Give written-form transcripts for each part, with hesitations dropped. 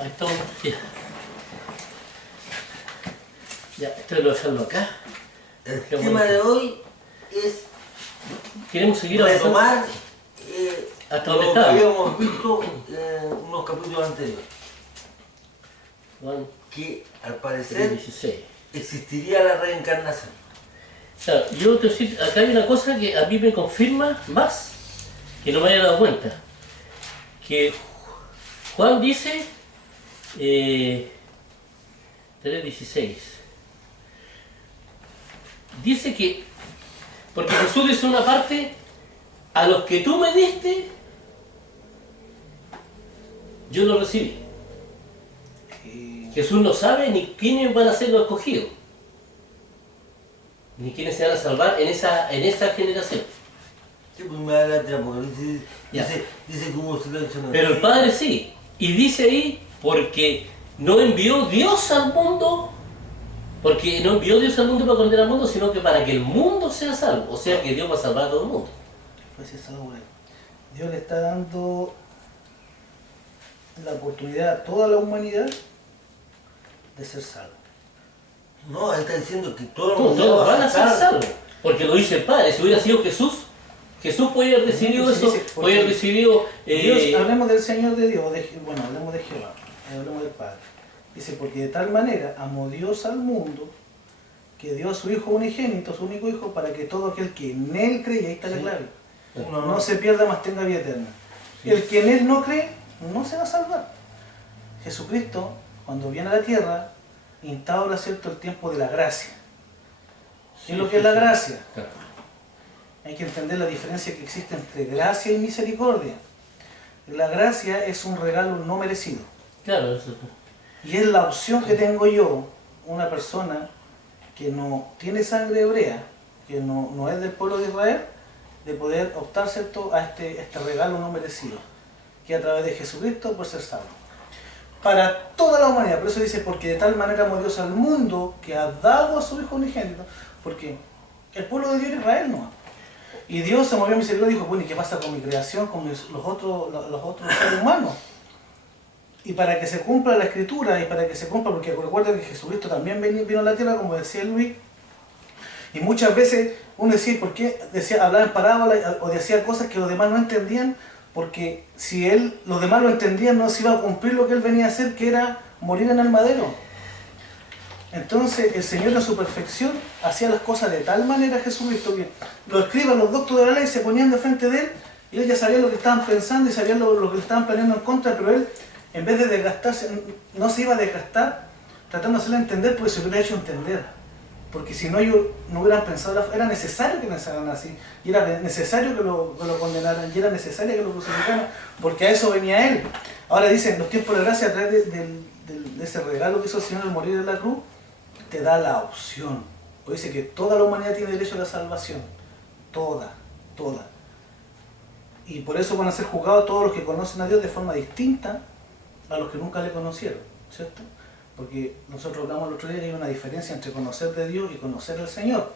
Ahí estamos. Ya. Ya, esto lo dejarlo acá. El tema de hoy es Queremos seguir avanzando retomar hasta lo donde que estaba. habíamos visto en unos capítulos anteriores. Juan Que al parecer 16. existiría la reencarnación. O sea, yo te decir, acá hay una cosa que a mí me confirma más, que no me había dado cuenta. Que Juan dice 3:16. Dice que, porque Jesús dice una parte, a los que tú me diste, yo lo recibí. Jesús no sabe ni quiénes van a ser los escogidos, ni quiénes se van a salvar en esa generación. Sí, pues me da la tira porque Ya. dice que hubo silencio. Pero el Padre sí, y dice ahí, porque no envió Dios al mundo, porque no envió Dios al mundo para condenar al mundo, sino que para que el mundo sea salvo, o sea que Dios va a salvar a todo el mundo. Pues es algo bueno. Dios le está dando la oportunidad a toda la humanidad de ser salvo. No, él está diciendo que todos Todos van a ser salvos, porque lo dice el Padre. Si hubiera sido Jesús, Jesús podía haber decidido Sí, eso, sí, porque podía haber decidido... Dios, hablemos del Señor de Dios, bueno, hablemos de Jehová, hablemos del Padre. Dice, porque de tal manera amó Dios al mundo, que dio a su Hijo unigénito, su único Hijo, para que todo aquel que en Él cree, ahí está la Sí. clave, No, no se pierda, mas tenga vida eterna. El que en Él no cree, no se va a salvar. Jesucristo, cuando viene a la tierra, instaura, ¿cierto?, el tiempo de la gracia. ¿Qué es lo que es la gracia? Claro. Hay que entender la diferencia que existe entre gracia y misericordia. La gracia es un regalo no merecido. Claro, eso. Y es la opción que tengo yo, una persona que no tiene sangre hebrea, que no es del pueblo de Israel, de poder optar, ¿cierto?, a este regalo no merecido, que a través de Jesucristo puede ser salvo. Para toda la humanidad, por eso dice, porque de tal manera amó Dios al mundo, que ha dado a su Hijo unigénito, porque el pueblo de Dios era Israel no. Y Dios se movió a misericordia y dijo, bueno, ¿y qué pasa con mi creación, con los otros seres humanos? Y para que se cumpla la Escritura, y para que se cumpla, porque recuerda que Jesucristo también vino a la tierra, como decía Luis, y muchas veces uno decía, ¿por qué hablaba en parábola o decía cosas que los demás no entendían? Porque si los demás lo entendían, no se iba a cumplir lo que él venía a hacer, que era morir en el madero. Entonces el Señor en su perfección hacía las cosas de tal manera, Jesucristo, que los escribas, los doctores de la ley se ponían de frente de él, y él ya sabía lo que estaban pensando y sabía lo que estaban planeando en contra, pero él, en vez de desgastarse, no se iba a desgastar tratando de hacerle entender, porque se hubiera hecho entender. Porque si no, ellos no hubieran pensado, era necesario que pensaran así, y era necesario que lo condenaran, y era necesario que lo crucificaran, porque a eso venía él. Ahora dice, en los tiempos de gracia, a través de ese regalo que hizo el Señor al morir en la cruz, te da la opción. Pues dice que toda la humanidad tiene derecho a la salvación. Toda. Y por eso van a ser juzgados todos los que conocen a Dios de forma distinta a los que nunca le conocieron, ¿cierto? Porque nosotros hablamos el otro día que hay una diferencia entre conocer de Dios y conocer al Señor.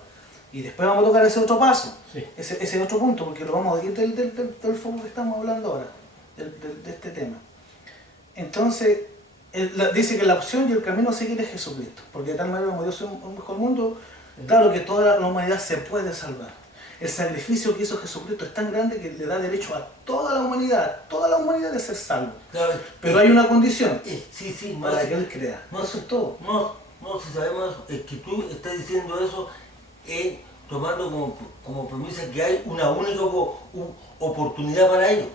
Y después vamos a tocar ese otro paso, Sí. ese otro punto, porque lo vamos a ir del foco que estamos hablando ahora, de este tema. Entonces, dice que la opción y el camino a seguir es Jesucristo, porque de tal manera como Dios es un mejor mundo, claro que toda la humanidad se puede salvar. El sacrificio que hizo Jesucristo es tan grande que le da derecho a toda la humanidad de ser salvo. Claro, Pero hay una condición, sí, para que Él crea. No, Eso es todo. No, si sabemos eso, es que tú estás diciendo eso tomando como premisa que hay una única oportunidad para ellos.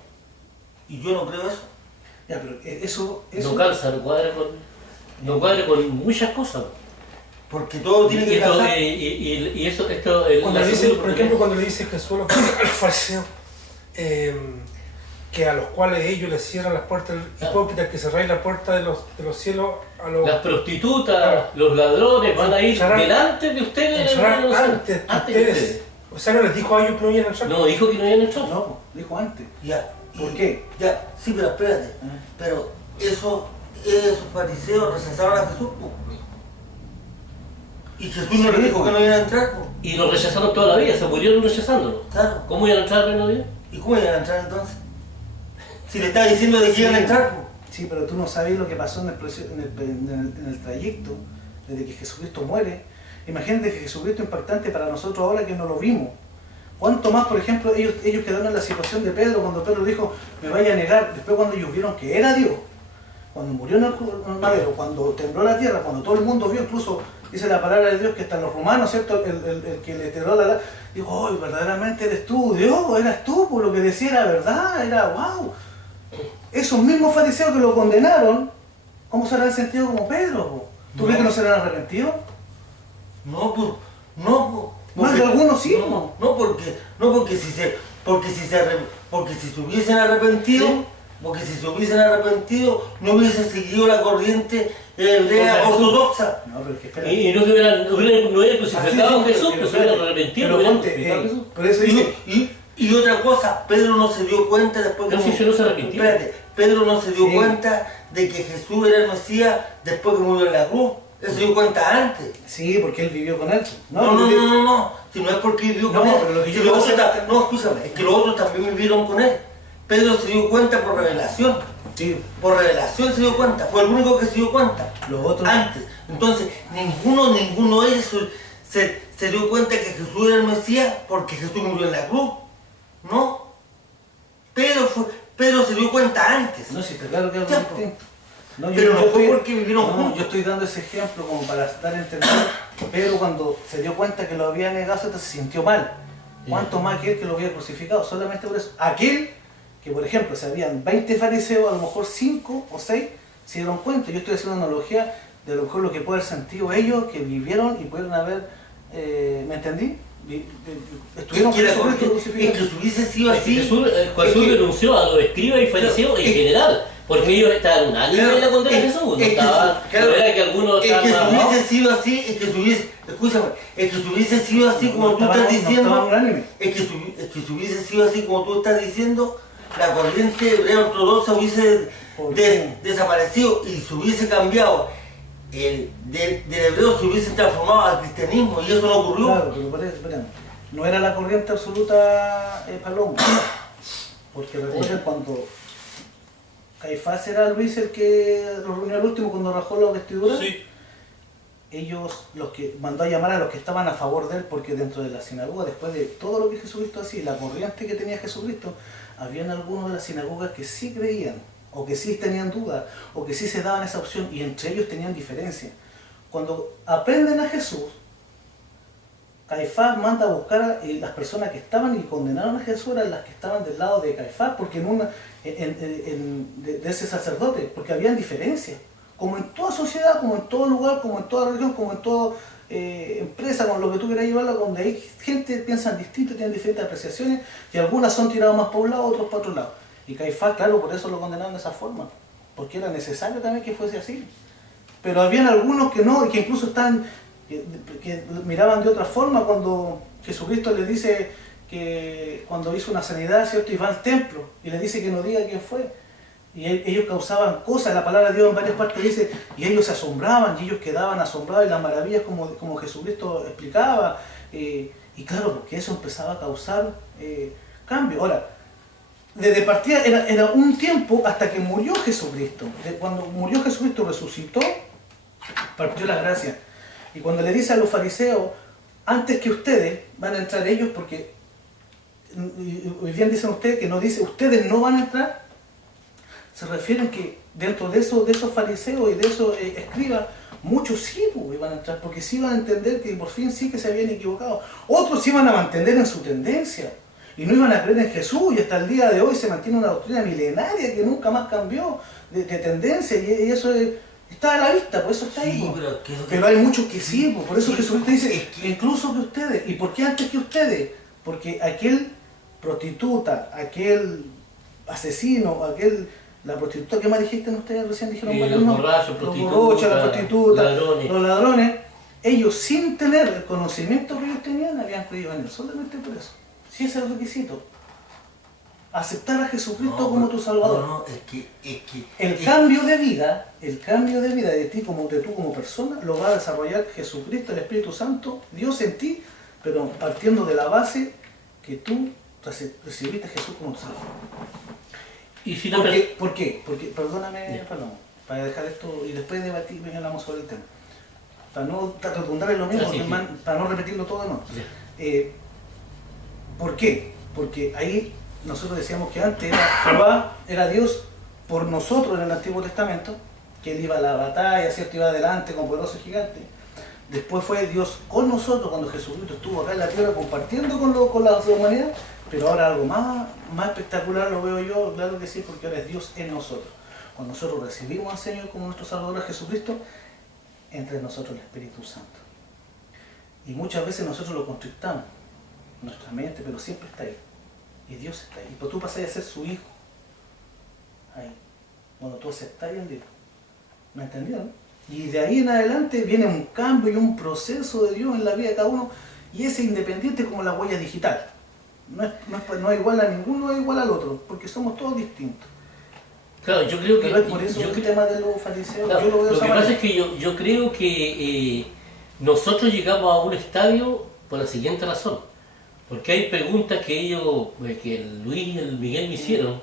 Y yo no creo eso. Ya, pero eso No calza, no cuadra con muchas cosas. Porque todo tiene que casar. Y eso, Cuando le dice, por ejemplo, cuando le dice Jesús a los fariseos que a los cuales ellos les cierran las puertas, hipócritas, que cerráis la puerta de los cielos a los... las prostitutas, los ladrones van a ir delante de ustedes. Antes de de ustedes. ustedes. O sea, no les dijo a ellos que no iban a entrar. No, dijo que no iban a entrar. no, dijo antes. Ya. ¿Por qué? Ya, sí, pero espérate. Pero esos fariseos rechazaron a Jesús. Po. Y Jesús no les dijo que no iban a entrar. Po. Y lo rechazaron toda la vida, se murieron rechazándolo. Claro. ¿Cómo iban a entrar al reino de Dios? ¿Y cómo iban a entrar entonces? Si le estaba diciendo de que iban a entrar. Po. Sí, pero tú no sabes lo que pasó en el trayecto, desde que Jesucristo muere. Imagínate que Jesucristo es impactante para nosotros ahora que no lo vimos. ¿Cuánto más, por ejemplo, ellos quedaron en la situación de Pedro cuando Pedro dijo, me vaya a negar? Después cuando ellos vieron que era Dios, cuando murió en el madero, cuando tembló la tierra, cuando todo el mundo vio, incluso dice la palabra de Dios que hasta los romanos, ¿cierto? El que le tembló dijo, oh, verdaderamente eres tú, Dios, eras tú, por lo que decía era verdad, era wow. Esos mismos fariseos que lo condenaron, ¿cómo se habrán sentido como Pedro? ¿Tú crees que no se habrán arrepentido? No, pues, no, Más de algunos sí. porque si se hubiesen arrepentido, ¿Sí? porque si se hubiesen arrepentido, no hubiesen seguido la corriente hebrea ortodoxa. No, pero es que espera. Y no hubieran crucificado a Jesús, pues se hubieran arrepentido, Pero hubieran ponte, crucificado a Jesús. por eso dice, Y otra cosa, Pedro no se dio cuenta después No, si se no se arrepintió. Espérate, Pedro no se dio Sí. cuenta de que Jesús era el Mesías después que murió en la cruz. Él se dio cuenta antes. sí, porque él vivió con él. No. Si no es porque vivió con No, él. pero lo que Si yo los quiero otros hacer- no, escúchame, es que los otros también vivieron con él. Pedro se dio cuenta por revelación. Sí, Por revelación se dio cuenta. Fue el único que se dio cuenta. los otros. Antes. Entonces, ninguno de ellos se dio cuenta que Jesús era el Mesías porque Jesús murió en la cruz. No. Pedro se dio cuenta antes. No, sí, está claro que es algo Ya, distinto. No, pero no fue porque vivieron no, juntos. yo estoy dando ese ejemplo como para dar a entender. Pedro cuando se dio cuenta que lo había negado, se sintió mal. ¿Cuánto más aquel que lo había crucificado? Solamente por eso. Aquel que, por ejemplo, si habían 20 fariseos, a lo mejor 5 o 6 se dieron cuenta. Yo estoy haciendo una analogía de a lo mejor lo que puede haber sentido ellos, que vivieron y pudieron haber, ¿me entendí? Estuvieron con Jesucristo Es crucificado. que si hubiese sido Es que así. Jesús renunció a los escribas y fariseos en general, porque ellos estaban unánimes en la condena de Jesús, no estaba, no era que algunos Es que si estaban más hubiese sido así, escúchame, es que si hubiese sido así como tú estás No diciendo, estaban unánimes. es que si hubiese sido así como tú estás diciendo, la corriente hebrea ortodoxa hubiese ¿Por qué? desaparecido y se hubiese cambiado, del hebreo se hubiese transformado al cristianismo y eso no ocurrió. Claro, pero espérame. No era la corriente absoluta Paloma. Porque recuerden cuando Caifás era Luis el que lo reunió al último cuando rajó la vestidura. Sí. Ellos, los que mandó a llamar a los que estaban a favor de él, porque dentro de la sinagoga, después de todo lo que Jesucristo hacía, la corriente que tenía Jesucristo, habían algunos de las sinagogas que sí creían, o que sí tenían dudas, o que sí se daban esa opción, y entre ellos tenían diferencia. Cuando aprenden a Jesús, Caifás manda a buscar a las personas que estaban y condenaron a Jesús, eran las que estaban del lado de Caifás, porque de ese sacerdote, porque habían diferencias. Como en toda sociedad, como en todo lugar, como en toda religión, como en toda empresa, con lo que tú quieras llevarla, donde hay gente que piensan distinto, tienen diferentes apreciaciones, y algunas son tiradas más para un lado, otros para otro lado. Y Caifás, claro, por eso lo condenaron de esa forma, porque era necesario también que fuese así. Pero habían algunos que no, y que incluso que miraban de otra forma cuando Jesucristo les dice que cuando hizo una sanidad, ¿cierto? Y va al templo, y le dice que no diga quién fue. Y ellos causaban cosas, la palabra de Dios en varias partes dice, y ellos se asombraban, y ellos quedaban asombrados, y las maravillas como Jesucristo explicaba, y claro, porque eso empezaba a causar cambio. Ahora, desde partida era un tiempo hasta que murió Jesucristo. Cuando murió Jesucristo, resucitó, partió la gracia. Y cuando le dice a los fariseos, antes que ustedes van a entrar ellos, porque hoy bien dicen ustedes que no dice, ustedes no van a entrar, se refieren que dentro de esos fariseos y de esos escribas, muchos sí iban a entrar, porque sí iban a entender que por fin sí que se habían equivocado. Otros sí iban a mantener en su tendencia, y no iban a creer en Jesús, y hasta el día de hoy se mantiene una doctrina milenaria que nunca más cambió de tendencia, y eso está a la vista, por eso está ahí. Sí, pero hay muchos que sí, por eso Sí, Jesucristo dice, es que- incluso que ustedes. ¿Y por qué antes que ustedes? Porque aquel prostituta, aquel asesino, la prostituta que más dijiste ustedes recién dijeron varios los nombres, borrachos, los prostitutas, borrachos, las prostitutas, ladrones. los ladrones, ellos sin tener el conocimiento que ellos tenían habían creído en él, solamente por eso. Si ese es el requisito. Aceptar a Jesucristo como tu Salvador. No, es que El cambio de vida de ti de tú como persona, lo va a desarrollar Jesucristo, el Espíritu Santo, Dios en ti, pero partiendo de la base que tú recibiste a Jesús como tu Salvador. Y si la ¿Por qué? Porque, perdóname, Paloma, para dejar esto y después debatir y hablamos sobre el tema. Para no redundar en lo mismo, sí. para no repetirlo todo de nuevo. Ya. ¿Por qué? Porque ahí nosotros decíamos que antes Jehová era Dios por nosotros en el Antiguo Testamento, que él iba a la batalla, ¿cierto? Iba adelante con poderosos gigantes. Después fue Dios con nosotros cuando Jesucristo estuvo acá en la tierra compartiendo con la humanidad, pero ahora algo más espectacular lo veo yo, claro que sí, porque ahora es Dios en nosotros. Cuando nosotros recibimos al Señor como nuestro Salvador a Jesucristo, entra en nosotros el Espíritu Santo. Y muchas veces nosotros lo constrictamos, nuestra mente, pero siempre está ahí. Y Dios está ahí. Y pues tú pasas a ser su hijo. Ahí. Cuando tú aceptas el Dios. ¿Me entendieron? Y de ahí en adelante viene un cambio y un proceso de Dios en la vida de cada uno. Y ese independiente como la huella digital. No es igual a ninguno, no es igual al otro. Porque somos todos distintos. Claro, yo creo que... Pero es por eso el tema de los fariseos. Claro, yo lo veo de lo esa que pasa manera. es que yo creo que nosotros llegamos a un estadio por la siguiente razón. Porque hay preguntas que ellos, que el Luis y el Miguel me hicieron,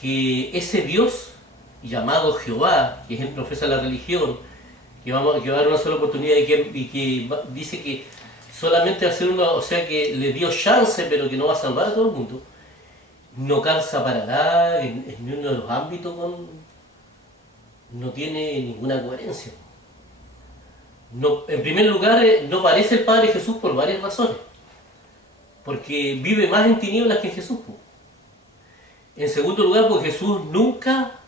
que ese Dios llamado Jehová, que es el profeta de la religión, que va a dar una sola oportunidad y que dice que solamente va a ser una, o sea que le dio chance pero que no va a salvar a todo el mundo, no calza para nada en uno de los ámbitos, no tiene ninguna coherencia. No, en primer lugar, no parece el Padre Jesús por varias razones. Porque vive más en tinieblas que en Jesús. En segundo lugar, porque Jesús nunca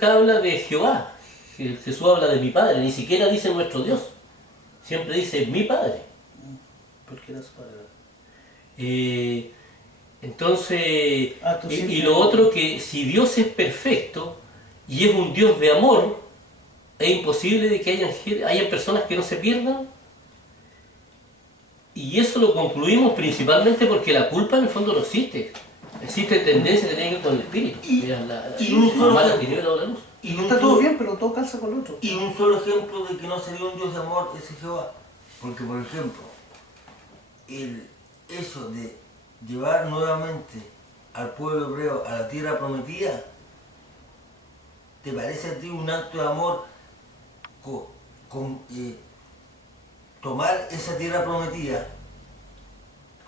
habla de Jehová. Jesús habla de mi Padre, ni siquiera dice nuestro Dios. Siempre dice mi Padre. Porque era su padre. Entonces, y siempre... lo otro, que si Dios es perfecto y es un Dios de amor, es imposible de que haya personas que no se pierdan. Y eso lo concluimos principalmente porque la culpa en el fondo no existe. Existe tendencia que tiene que ver con el espíritu. La tiniebla o la luz. Y Está todo bien, pero todo calza con lo otro. Y un solo ejemplo de que no sería un Dios de amor es Jehová. Porque, por ejemplo, el hecho de llevar nuevamente al pueblo hebreo a la tierra prometida, ¿te parece a ti un acto de amor tomar esa tierra prometida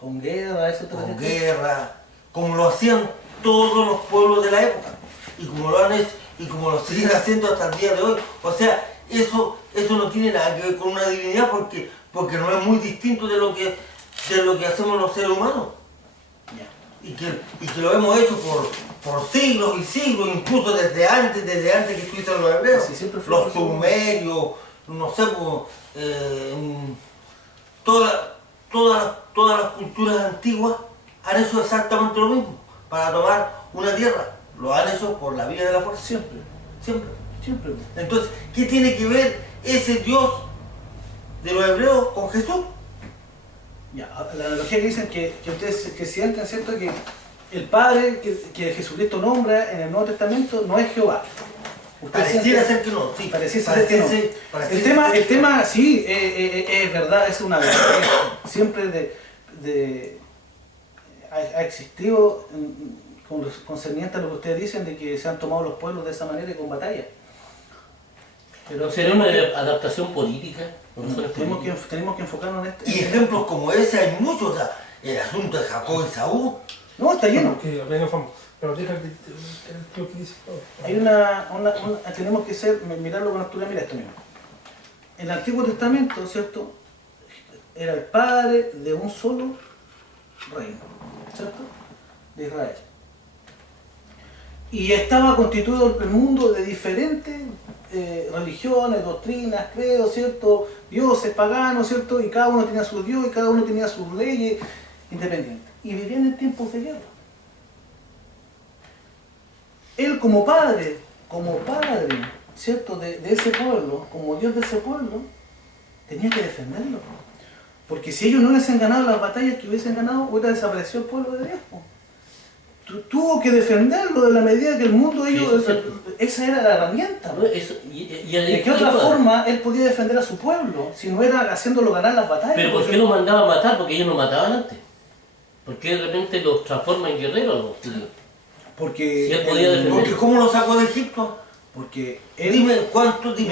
Con guerra, eso te con refieres. guerra, como lo hacían todos los pueblos de la época y como lo han hecho y como lo siguen haciendo hasta el día de hoy? O sea, eso no tiene nada que ver con una divinidad porque no es muy distinto de lo que hacemos los seres humanos. Y que lo hemos hecho por siglos y siglos, incluso desde antes que estuvieran los hebreos, Sí, siempre fue los sumerios, no sé, todas las culturas antiguas han hecho exactamente lo mismo para tomar una tierra. Lo han hecho por la vía de la fuerza. Siempre. Siempre. Entonces, ¿qué tiene que ver ese Dios de los hebreos con Jesús? Ya, la analogía que dicen que ustedes que sienten, ¿cierto? Que el Padre que Jesucristo nombra en el Nuevo Testamento no es Jehová. Pareciera ser que no, sí. Pareciera ser que no. El tema sí, es verdad, es una verdad. Siempre ha existido concerniente a lo que ustedes dicen de que se han tomado los pueblos de esa manera y con batalla. Pero será una adaptación política. Tenemos que enfocarnos en esto. Y ejemplos como ese hay muchos, o sea, el asunto de Jacob y Saúl. No, está lleno. Pero deja que lo que dice. Hay tenemos que mirarlo con altura. Mira esto mismo. En el Antiguo Testamento, ¿cierto? Era el padre de un solo reino, ¿cierto? De Israel. Y estaba constituido el mundo de diferentes religiones, doctrinas, credos, ¿cierto? Dioses paganos, ¿cierto? Y cada uno tenía su dios y cada uno tenía sus leyes independientes. Y vivían en tiempos de guerra. Él como padre, ¿cierto? De ese pueblo, como Dios de ese pueblo, tenía que defenderlo. Porque si ellos no hubiesen ganado las batallas que hubiesen ganado, hubiera desaparecido el pueblo de Dios. Tuvo que defenderlo de la medida que el mundo de ellos... Esa era la herramienta. ¿De qué otra forma él podía defender a su pueblo si no era haciéndolo ganar las batallas? Pero ¿por qué lo mandaba a matar? Porque ellos no mataban antes. ¿Por qué de repente los transforma en guerreros a los judíos? Porque, Si él podía defender. Porque ¿cómo lo sacó de Egipto? porque él, Dime cuánto, Sí, no,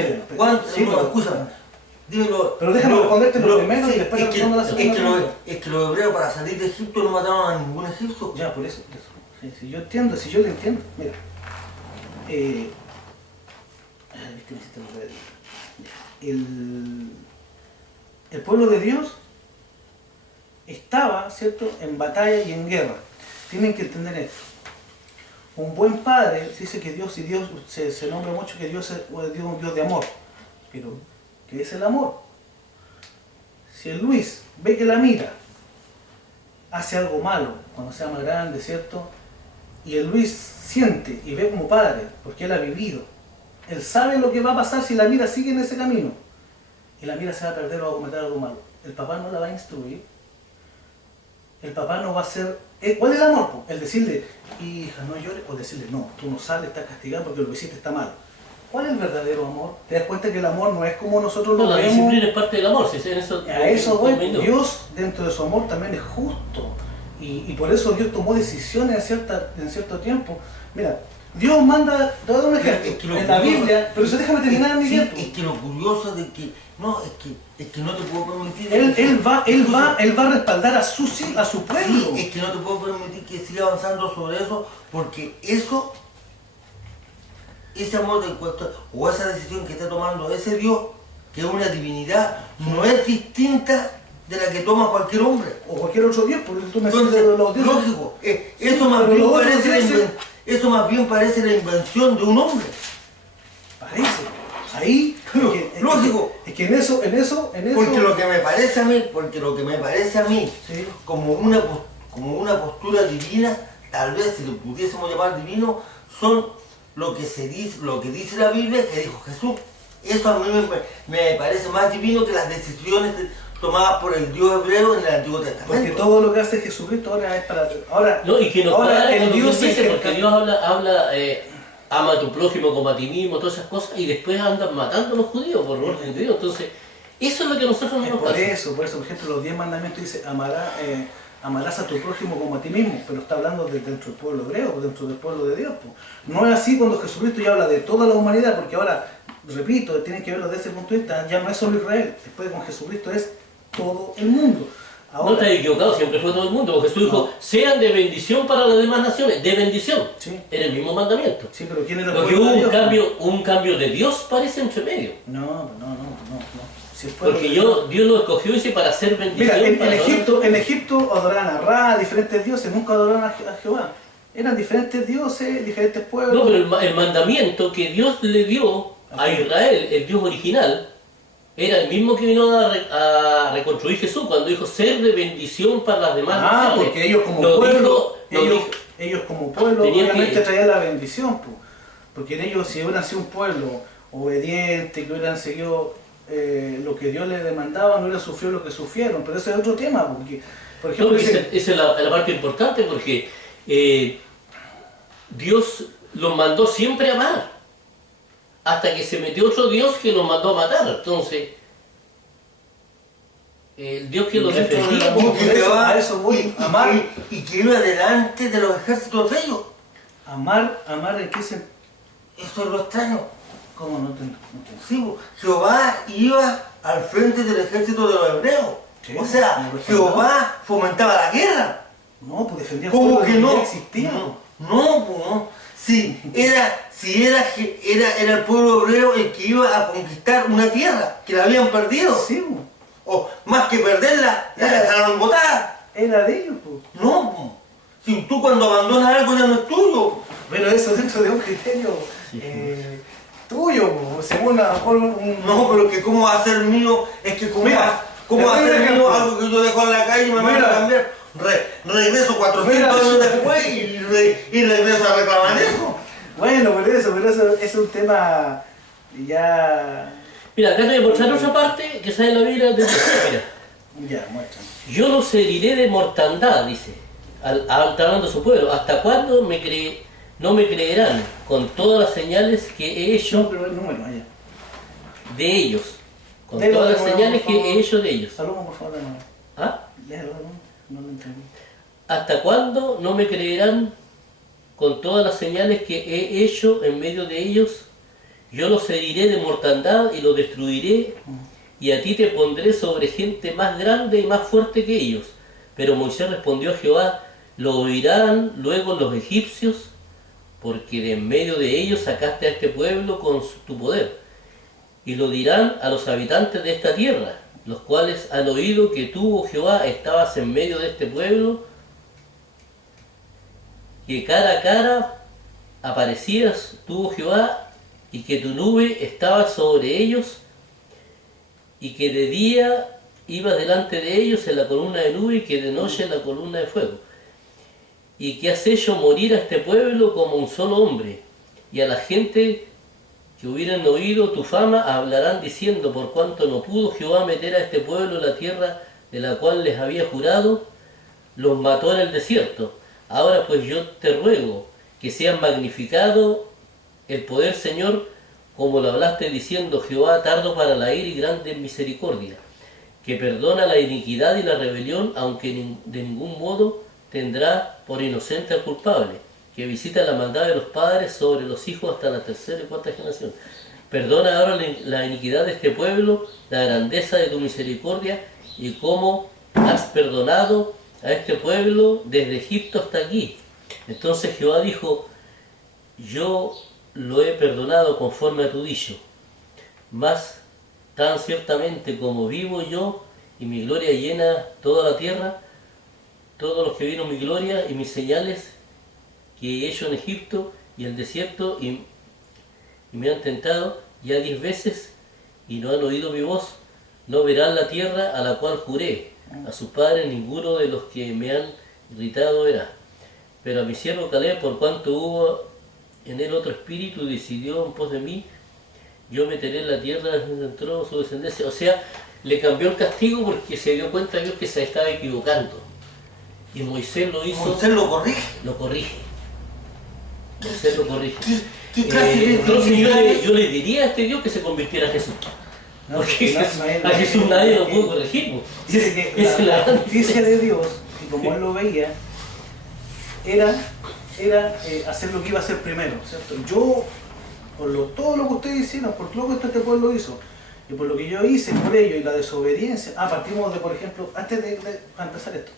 pero- escúchame. Dímelo. Pero déjame responderte lo primero y sí, después es que, respondo la segunda pregunta. es que los hebreos para salir de Egipto no mataron a ningún egipcio. Ya, por eso. Sí, si yo entiendo, si yo lo entiendo, mira. Es que necesito ver. El pueblo de Dios estaba, ¿cierto?, en batalla y en guerra. Tienen que entender esto. Un buen padre dice que Dios, y Dios se nombra mucho que Dios es un Dios de amor. Pero, ¿qué es el amor? Si el Luis ve que la mira, hace algo malo cuando sea más grande, ¿cierto? Y el Luis siente y ve como padre, porque él ha vivido. Él sabe lo que va a pasar si la mira sigue en ese camino. Y la mira se va a perder o va a cometer algo malo. El papá no la va a instruir. El papá no va a hacer... ¿Cuál es el amor? El decirle, hija, no llores, o decirle, no, tú no sales, estás castigado porque lo que hiciste está mal. ¿Cuál es el verdadero amor? ¿Te das cuenta que el amor no es como nosotros No, lo la vemos? disciplina es parte del amor, si en eso, A eso voy. conmigo. Dios dentro de su amor también es justo. Y por eso Dios tomó decisiones en cierto tiempo. Mira, Dios manda, te voy a dar un ejemplo, Es que lo en la curioso- Biblia, pero eso déjame terminar mi Sí, tiempo. es que lo curioso de que, no, es que no te puedo permitir... Él va a respaldar a su pueblo. Sí, es que no te puedo permitir que siga avanzando sobre eso, porque eso, ese amor del cuento, o esa decisión que está tomando ese Dios, que es una divinidad, no es distinta de la que toma cualquier hombre. O cualquier otro Dios, porque tú me Entonces, decís de los dioses. lógico, eso, más pero bien los otros parece la dioses- eso más bien parece la invención de un hombre. Parece. Ahí, Lógico. Es que en eso. Porque lo que me parece a mí, Sí. como una postura divina, tal vez si lo pudiésemos llamar divino, son lo que dice la Biblia que dijo Jesús. Eso a mí me parece más divino que las decisiones tomadas por el Dios hebreo en el Antiguo Testamento. Porque todo lo que hace Jesucristo ahora es para... Ahora, No, y que nos ahora cuadra el con lo que Dios Dios dice, es porque Dios habla ama a tu prójimo como a ti mismo, todas esas cosas, y después andan matando a los judíos por orden de Dios. Entonces, eso es lo que a nosotros no Es nos por pasa. eso, por ejemplo, los 10 mandamientos dice amarás a tu prójimo como a ti mismo, pero está hablando dentro del pueblo hebreo, dentro del pueblo de Dios. Pues. No es así cuando Jesucristo ya habla de toda la humanidad, porque ahora, repito, tienen que verlo desde ese punto de vista, ya no es solo Israel, después con Jesucristo es todo el mundo. No estás equivocado, siempre fue todo el mundo. Porque Jesús dijo, sean de bendición para las demás naciones, de bendición. Sí. Era el mismo mandamiento. Sí, pero ¿quién era el Porque pueblo hubo de Dios? un cambio de Dios, parece, entre medio. No. Si el pueblo Porque de Dios- Dios lo escogió, dice, para hacer bendición. Mira, para todos. en Egipto adoraban a Ra, diferentes dioses, nunca adoraron a Jehová. Eran diferentes dioses, diferentes pueblos. No, pero el mandamiento que Dios le dio a Israel, el Dios original, era el mismo que vino a reconstruir Jesús cuando dijo ser de bendición para las demás naciones. Porque ellos como Lo pueblo, dijo- ellos como pueblo Tenían obviamente que- traían la bendición, po. Porque en ellos si hubieran sido un pueblo obediente, que hubieran seguido lo que Dios les demandaba, no hubieran sufrido lo que sufrieron, pero ese es otro tema, porque por No, ejemplo, esa dice- es la parte importante porque Dios los mandó siempre a amar. Hasta que se metió otro Dios que los mandó a matar. Entonces, el Dios que los Dentro de defendía. la- pues, Por eso, a eso voy, amar. y que iba delante de los ejércitos de ellos. amar en qué sentido, Eso es lo extraño. ¿cómo no entiendo? No entiendo. Sí, Jehová iba al frente del ejército de los hebreos. Sí, O sea, me recuerda. Jehová fomentaba la guerra. No, pues defendía el ¿Cómo pueblo que no? ya existía. No, pues no. Si era el pueblo hebreo el que iba a conquistar una tierra que la habían perdido. Sí, pues, O más que perderla, la dejaron botada. era de ellos, pues. No, pues. Si tú cuando abandonas algo ya no es tuyo. Pero eso dentro de un criterio tuyo, po, según a lo mejor No, pero que cómo va a ser mío, es que cómo Mira, cómo va a te doy ser un mío ejemplo. algo que yo dejo en la calle y me van Mira. a cambiar. Regreso 400 Mira. años después y regreso a reclamar eso. Bueno, pero eso es un tema ya... Mira, acá te voy a mostrar otra parte que sale en la Biblia de Dios. Mira. Ya, muestra. Yo los heriré de mortandad, dice, hablando a su pueblo. ¿Hasta cuándo no me creerán con todas las señales que he hecho No, pero el número, allá. de ellos? Con Léelo todas de las nuevo, señales por que favor. he hecho de ellos. Salomón, por favor, de nuevo. ¿Ah? Léelo de nuevo, no lo entendí. ¿hasta cuándo no me creerán con todas las señales que he hecho en medio de ellos? Yo los heriré de mortandad y los destruiré, y a ti te pondré sobre gente más grande y más fuerte que ellos. Pero Moisés respondió a Jehová, lo oirán luego los egipcios, porque de en medio de ellos sacaste a este pueblo con tu poder. Y lo dirán a los habitantes de esta tierra, los cuales han oído que tú, oh Jehová, estabas en medio de este pueblo, que cara a cara aparecías tú, oh Jehová, y que tu nube estaba sobre ellos, y que de día ibas delante de ellos en la columna de nube, y que de noche en la columna de fuego. Y que has hecho morir a este pueblo como un solo hombre, y a la gente que hubieran oído tu fama hablarán diciendo, por cuanto no pudo Jehová meter a este pueblo en la tierra de la cual les había jurado, los mató en el desierto. Ahora pues yo te ruego que sea magnificado el poder, Señor, como lo hablaste diciendo, Jehová tardo para la ira y grande en misericordia, que perdona la iniquidad y la rebelión, aunque de ningún modo tendrá por inocente al culpable, que visita la maldad de los padres sobre los hijos hasta la tercera y cuarta generación. Perdona ahora la iniquidad de este pueblo, la grandeza de tu misericordia, y cómo has perdonado a este pueblo desde Egipto hasta aquí. Entonces Jehová dijo, yo lo he perdonado conforme a tu dicho, mas tan ciertamente como vivo yo y mi gloria llena toda la tierra, todos los que vieron mi gloria y mis señales que he hecho en Egipto y el desierto y me han tentado ya 10 veces y no han oído mi voz, no verán la tierra a la cual juré. A sus padres ninguno de los que me han irritado verá. Pero a mi siervo Caleb, por cuanto hubo en él otro espíritu y decidió en pos de mí, yo meteré en la tierra dentro su descendencia. O sea, le cambió el castigo porque se dio cuenta Dios que se estaba equivocando. Y Moisés lo hizo. Moisés lo corrige. Lo corrige. Moisés lo corrige. ¿Qué clase de Entonces yo le diría a este Dios que se convirtiera a Jesús. No, Porque no, a Jesús nadie lo pudo corregir. Dice que la justicia de Dios, y como él lo veía, era hacer lo que iba a hacer primero, ¿cierto? Yo, todo lo que ustedes hicieron, por todo lo que este pueblo hizo, y por lo que yo hice por ello, y la desobediencia, partimos de, por ejemplo, antes para empezar esto,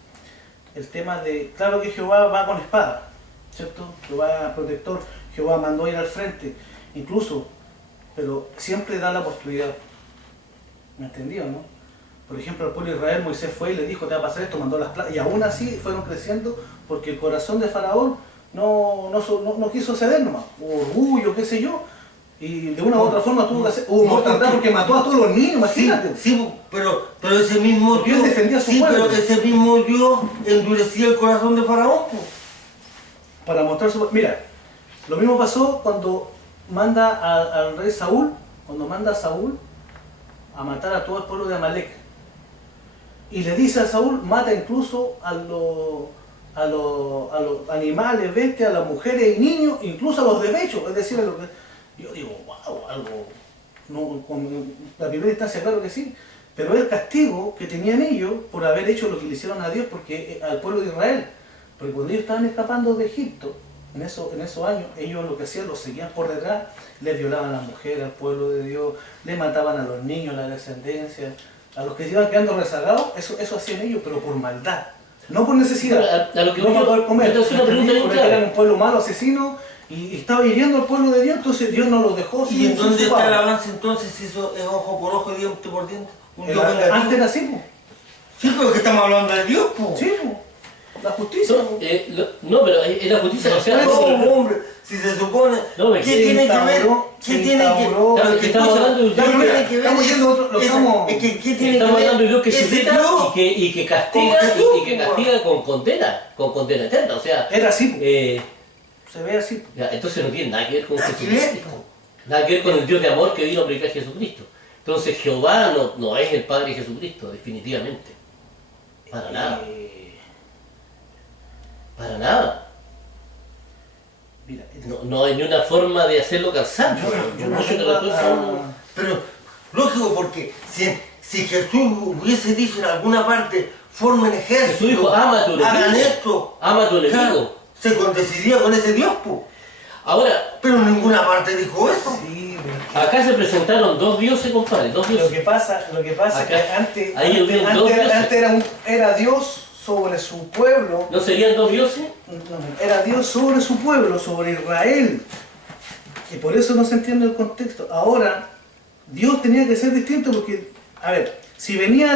el tema de, claro que Jehová va con espada, ¿cierto? Jehová protector, Jehová mandó ir al frente, incluso, pero siempre da la oportunidad. ¿Me entendió, no? Por ejemplo, al pueblo de Israel, Moisés fue y le dijo, te va a pasar esto, mandó las plagas, y aún así fueron creciendo porque el corazón de Faraón no quiso ceder nomás, hubo orgullo, qué sé yo, y de una u otra forma tuvo que hacer, hubo mortandad porque mató a todos los niños, imagínate. Sí, pero ese mismo Dios defendía a su pueblo. pero ese mismo Dios endurecía el corazón de Faraón. Pues. Para mostrar su... Mira, lo mismo pasó cuando manda al rey Saúl, cuando manda a Saúl a matar a todo el pueblo de Amalek. Y le dice a Saúl, mata incluso a los animales, bestias, a las mujeres y niños, incluso a los de pecho. Es decir, yo digo, wow, algo, no, con la primera instancia claro que sí, pero es el castigo que tenían ellos por haber hecho lo que le hicieron a Dios, porque al pueblo de Israel. Porque cuando ellos estaban escapando de Egipto, en esos años, ellos lo que hacían, los seguían por detrás, les violaban a las mujeres, al pueblo de Dios, les mataban a los niños, a la descendencia, a los que se iban quedando rezagados, eso hacían ellos, pero por maldad, no por necesidad, a lo que no para poder comer, yo te hago una pregunta bien porque clara. eran un pueblo malo, asesino, y estaba hiriendo al pueblo de Dios, entonces Dios no los dejó. ¿Y en dónde está el avance entonces si eso es ojo por ojo y diente por diente? Antes era así, pues. Sí, pero que estamos hablando de Dios, pues. Sí, pues. La justicia. No, pero es la justicia, o sea, No, hombre, si se supone... No, ¿Qué tiene que ver? ¿Qué tiene que Claro, que estamos hablando de un Dios que ver? ¿Qué tiene que estamos hablando de un Dios que ese se Dios? y que castiga, y que castiga con condena eterna, o sea... Era así, pues. Se ve así. Ya, entonces no tiene nada que ver con Nada que Jesucristo. Nada que ver con el Dios de amor que vino a predicar Jesucristo. Entonces Jehová no es el Padre de Jesucristo, definitivamente. Para nada. Para nada. Mira, No hay ni una forma de hacerlo calzar. Pero, lógico, porque si Jesús hubiese dicho en alguna parte, formen Jesús ejército, dijo, ama a tu hagan enemigo. esto. Ama a tu enemigo. Claro, se contestaría con ese Dios, po. Ahora, Pero en ninguna parte dijo eso. Sí, pero acá se presentaron dos dioses, compadre, dos lo dioses. que pasa es Acá, que antes, ahí hubieron dos dioses. era Dios sobre su pueblo, ¿No serían dos dioses? era Dios sobre su pueblo, sobre Israel. Y por eso no se entiende el contexto. Ahora, Dios tenía que ser distinto porque, a ver, si venía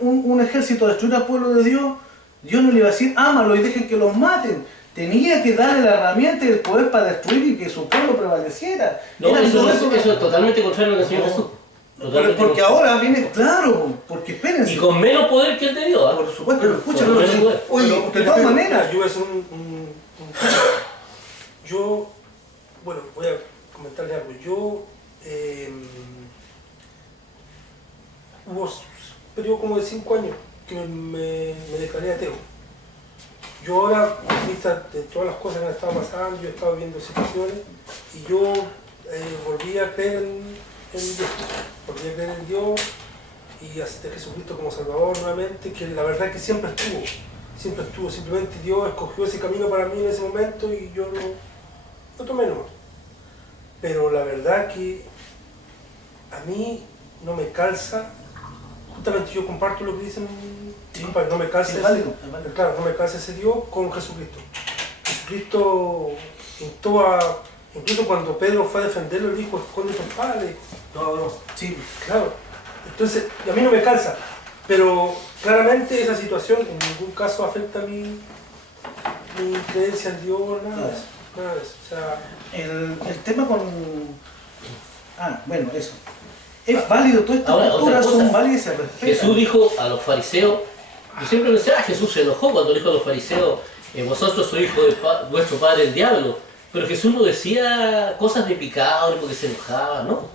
un ejército a destruir al pueblo de Dios, Dios no le iba a decir, ámalo y dejen que los maten. Tenía que darle la herramienta y el poder para destruir y que su pueblo prevaleciera. No, Era eso, todo eso es totalmente contrario a lo que enseñó Jesús. Totalmente porque contrario. ahora viene, claro, porque espérense. Y con menos poder que el de Dios. ¿Ah? Por supuesto, pero escucha, Con pero menos sí, poder. Oye, de todas maneras. Yo voy a hacer yo, bueno, voy a comentarle algo. Yo, hubo un periodo como de 5 años que me declaré ateo. Yo ahora, en vista de todas las cosas que han estado pasando, yo he estado viendo situaciones y yo volví a creer en Dios. Volví a creer en Dios y acepté a Jesucristo como Salvador nuevamente, que la verdad es que siempre estuvo, simplemente Dios escogió ese camino para mí en ese momento y yo lo tomé nomás. Pero la verdad que a mí no me calza, justamente yo comparto lo que dicen, Sí. compadre, no me calza Es válido, es válido. claro, no me calza ese Dios con Jesucristo. Jesucristo pintó a, incluso cuando Pedro fue a defenderlo, él dijo, esconde tu espada, le dijo. No. Sí, Claro, entonces, y a mí no me calza, pero claramente esa situación en ningún caso afecta mi creencia en Dios, nada de eso, nada de eso. O sea, el tema con... bueno, eso. Es válido, todas estas Ahora, otra posturas cosa. son válidas y se respetan. Jesús dijo a los fariseos, yo siempre pensé, Jesús se enojó cuando dijo a los fariseos, vosotros sois hijos de vuestro padre el diablo. Pero Jesús no decía cosas de picado ni porque se enojaba, no.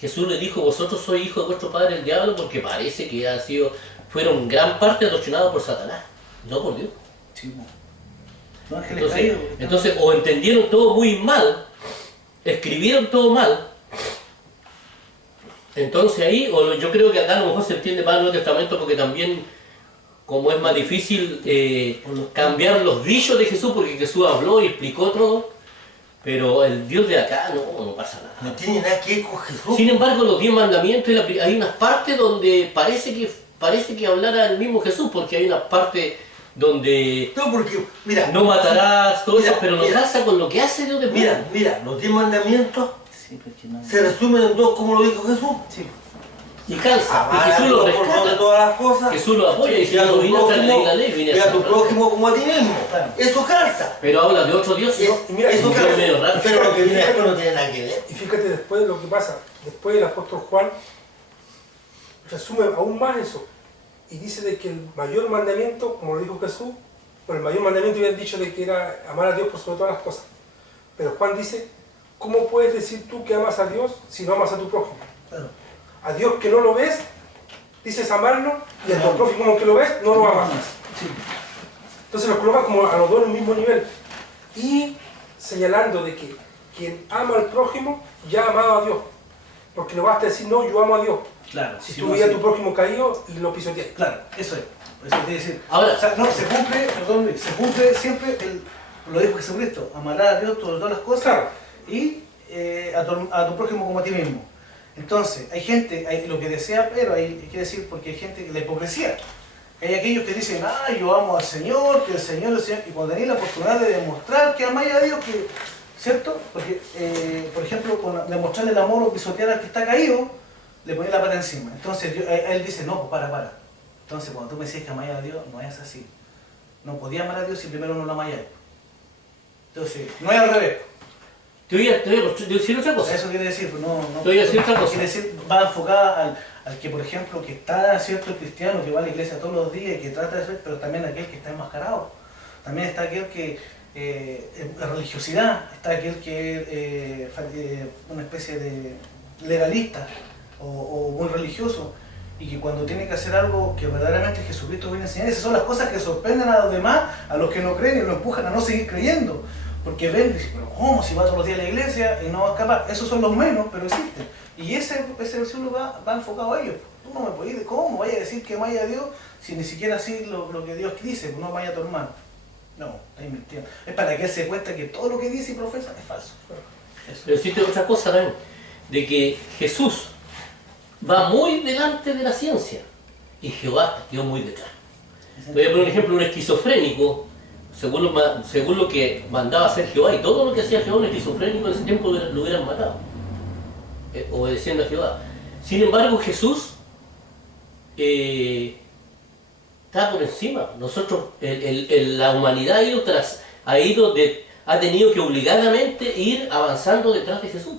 Jesús le dijo, vosotros sois hijos de vuestro padre el diablo porque parece que fueron gran parte adoctrinados por Satanás, no por Dios. Sí, no, ángeles caídos. Entonces, o entendieron todo muy mal, escribieron todo mal. Entonces ahí, yo creo que acá a lo mejor se entiende mal el Nuevo Testamento porque también, como es más difícil cambiar los dichos de Jesús, porque Jesús habló y explicó todo, pero el Dios de acá no pasa nada. No tiene nada que ver con Jesús. Sin embargo, los 10 mandamientos, hay unas partes donde parece que hablara el mismo Jesús, porque hay unas partes donde No, porque, mira, no matarás, todo Mira, eso, pero no mira. casa con lo que hace Dios de mira, los 10 mandamientos Sí, porque no... se resumen en dos, como lo dijo Jesús. Sí. y calza, Amar y a Jesús lo Dios por sobre rescata. todas las cosas. Jesús lo apoya y dice, y a yo tu vine a traer prójimo, la ley, vine a y a tu salvar. prójimo como a ti mismo. Claro. Eso calza. Pero habla de otro Dios, ¿no? y mira, Eso un calza. Dios medio raro. Pero lo que viene después no tiene nada que ver. y fíjate después lo que pasa, después el apóstol Juan resume aún más eso y dice de que el mayor mandamiento, como lo dijo Jesús, bueno, el mayor mandamiento habían dicho de que era amar a Dios por sobre todas las cosas, pero Juan dice, ¿cómo puedes decir tú que amas a Dios si no amas a tu prójimo? Claro. A Dios que no lo ves, dices amarlo, y a tu prójimo como que lo ves, no lo amas. Sí. Entonces los coloca como a los dos en un mismo nivel. Y señalando de que quien ama al prójimo ya ha amado a Dios. Porque no basta decir, no, yo amo a Dios. Claro. Si sí, tú no, veías a sí. tu prójimo caído y lo pisoteas. Claro, eso es. Eso quiere decir. Ahora- o sea, no, se cumple, perdón Luis, se cumple siempre, lo dijo Jesucristo, amarás a Dios sobre todas las cosas Claro. y a tu prójimo como a ti mismo. Entonces, hay gente, lo que desea, pero hay que decir, porque hay gente, la hipocresía. Hay aquellos que dicen, yo amo al Señor, que el Señor es el Señor, y cuando tenéis la oportunidad de demostrar que amáis a Dios, que, ¿cierto? Porque, por ejemplo, con demostrarle el amor o pisotear al que está caído, le ponéis la pata encima. Entonces, él dice, no, pues para. Entonces, cuando tú me decís que amáis a Dios, no es así. No podía amar a Dios si primero no lo amáis a Él. Entonces, no es al revés. Te voy a decir otra cosa. Eso quiere decir, pues no Te voy a decir otra cosa. Quiere decir, va enfocada al que, por ejemplo, que está cierto el cristiano, que va a la iglesia todos los días y que trata de ser, pero también aquel que está enmascarado. También está aquel que, la religiosidad, está aquel que es una especie de legalista o muy religioso y que cuando tiene que hacer algo que verdaderamente Jesucristo viene a enseñar, esas son las cosas que sorprenden a los demás, a los que no creen y lo empujan a no seguir creyendo. Porque ven y dicen, pero ¿cómo? Si va todos los días a la iglesia y no va a escapar. Esos son los menos, pero existen. Y ese versículo va enfocado a ellos. Tú no me puedes, ¿cómo vaya a decir que amáis a Dios si ni siquiera así lo que Dios dice? Pues no vaya a tu hermano. No, estáis mintiendo. Es para que él se dé cuenta que todo lo que dice y profesa es falso. Eso. Pero existe otra cosa también, de que Jesús va muy delante de la ciencia y Jehová quedó muy detrás. Voy a poner un ejemplo, un esquizofrénico, según lo que mandaba hacer Jehová, y todo lo que hacía Jehová, un esquizofrénico en ese tiempo lo hubieran matado, obedeciendo a Jehová. Sin embargo, Jesús está por encima. Nosotros, la humanidad ha tenido que obligadamente ir avanzando detrás de Jesús.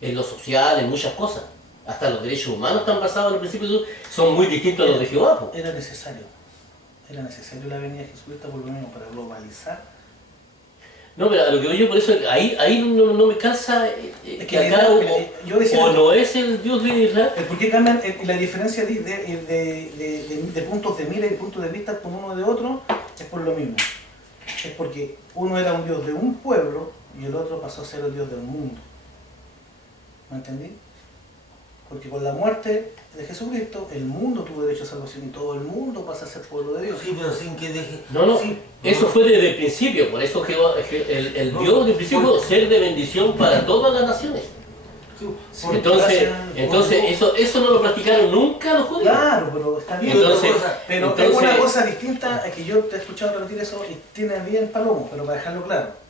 En lo social, en muchas cosas. Hasta los derechos humanos están basados en los principios de Jesús, son muy distintos a los de Jehová. Po. Era necesario la venida de Jesucristo por lo menos para globalizar. No, pero a lo que voy yo, por eso ahí no me cansa que acá o no es el Dios de Israel. ¿Por qué cambian la diferencia de puntos de mira y puntos de vista con uno de otro? Es por lo mismo. Es porque uno era un Dios de un pueblo y el otro pasó a ser el Dios del mundo. ¿Me entendí? Porque con la muerte de Jesucristo, el mundo tuvo derecho a salvación y todo el mundo pasa a ser pueblo de Dios. Sí, pero sin que deje... No, sí, eso fue desde el principio, por eso Jehová, el Dios del principio, ser de bendición para todas las naciones. sí, Entonces eso no lo practicaron nunca los judíos. Claro, pero está bien. Pero es una cosa distinta, es que yo te he escuchado repetir eso y tiene bien Palomo, pero para dejarlo claro.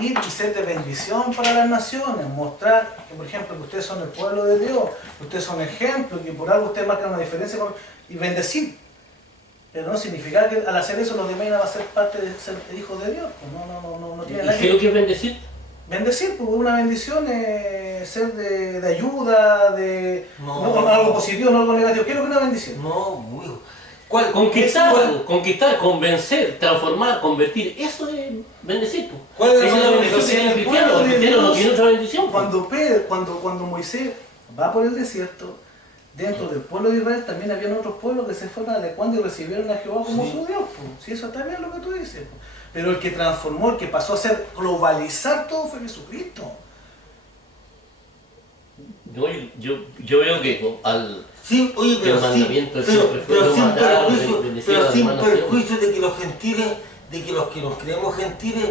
Ir y ser de bendición para las naciones, mostrar que, por ejemplo, que ustedes son el pueblo de Dios, que ustedes son ejemplos, que por algo ustedes marcan una diferencia y bendecir. Pero no significa que al hacer eso los demás van a ser parte de ser hijos de Dios. Pues no tiene nada ¿Y qué es lo que es bendecir? Bendecir, pues una bendición es ser de ayuda, no algo positivo, no algo negativo. ¿Qué es lo que es una bendición? No, muy... Conquistar, convencer, transformar, convertir, eso es bendecir. ¿Cuál es Esa es la bendición que tiene el cristiano. El cristiano no tiene otra bendición. Cuando Moisés va por el desierto, dentro del pueblo de Israel también habían otros pueblos que se fueron adecuando y recibieron a Jehová como su Dios. Pues. Si eso está bien lo que tú dices. Pues. Pero el que transformó, el que pasó a ser globalizar todo fue Jesucristo. No, yo veo que al... Sí, oye, pero sin perjuicio de que los gentiles, de que los que nos creemos gentiles,